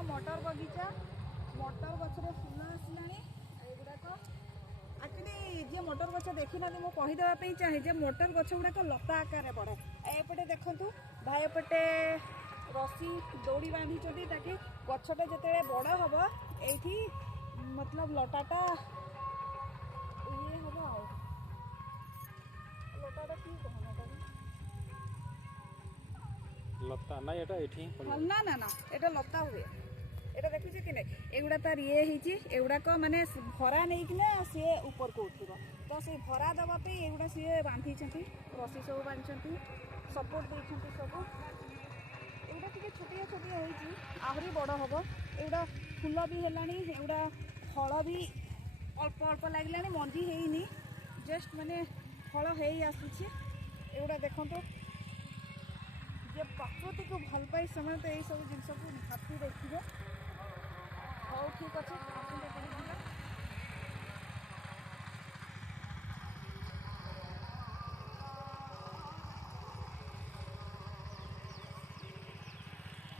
पूरा मटर बगीचा मटर गचरे फुल आसला एगुड़ाक एक्चुअली जी मटर गछ देखी ना मुझे कहीदेवाई चाहे जे मटर गछ गुड़ाक लता आकार बढ़े एपटे देखूँ भाई एपटे रसी दौड़ी बांधी ताकि गछटा जिते बड़ हम ये मतलब लटाटा ये हम लटाटा कि कहना लता ना एटा एठी ना ना ना एटा लता हुए एटा देखुचे कि नहीं एगुड़ा तार ये होची एगुड़ाक माने भरा नहीं कि ना सी ऊपर को उठिबो तो से भरा दबा पे एगुड़ा सी बांधी छथि रसी सब बांधछथि सपोर्ट देछथि सब एगुड़ा टिके छोटिया छोटिया होईची आहरी बड़ हबो एगुड़ा फूल भी हेलानी एगुड़ा फल भी अल्प अल्प लागलानी मंजी हेइनी जस्ट माने फल हेई आसुची एगुड़ा देखंतो जे प्रकृति को भल पाई समय तो यही सब जिन को निहाती